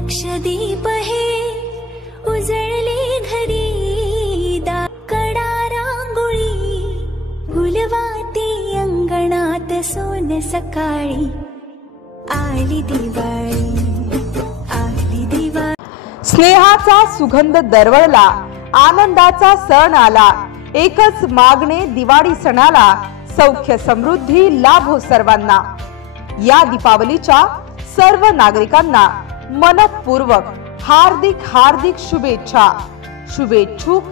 लक्षदीप हे उजळले घरी कडा रांगोळी गुलवाती अंगणात सोन सकाळी आली दिवाळी आली दिवाळी। स्नेहाचा सुगंध दरवळला, आनंदाचा सण आला, एकच मागणे दिवाळी सणाला, सौख्य समृद्धी लाभो सर्वांना। या दीपावलीच्या सर्व नागरिकांना मनपूर्वक हार्दिक हार्दिक शुभेच्छा। शुभेच्छुक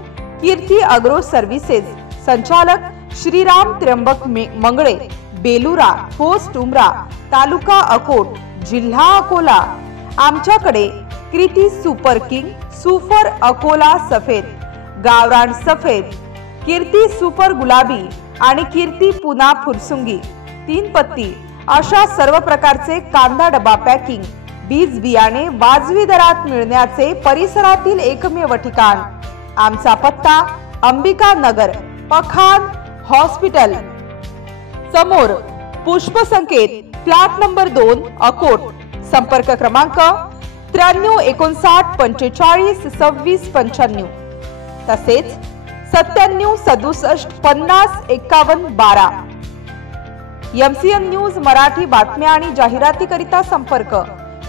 कीर्ती अग्रो सर्व्हिसेस, संचालक श्रीराम त्र्यंबक मंगळे, बेलुरा, पोस्ट उमरा, तालुका अकोट, जिल्हा अकोला। आमच्याकडे कृती सुपर किंग, सुपर अकोला सफेद, गावरान सफेद, कीर्ती सुपर गुलाबी आणि कीर्ती पुना फुरसुंगी 3 पत्ती अशा सर्व प्रकारचे कांदा डबा पॅकिंग, बीज बियाणे वाजवी दरात मिळण्याचे परिसरातील एकमेव ठिकाण। आमचा पत्ता अंबिका नगर, पखान हॉस्पिटल समोर, पुष्प संकेत, फ्लॅट नंबर 2, अकोट। संपर्क क्रमांक 93 59 45 26 95 तसेच 97 67 50 51 12। MCN न्यूज मराठी बातम्या आणि जाहिरातीकरिता संपर्क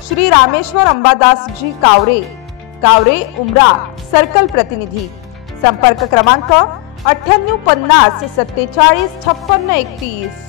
श्री रामेश्वर अंबादासजी कावरे, कावरे उमरा सर्कल प्रतिनिधी। संपर्क क्रमांक 98 50 47 56 31।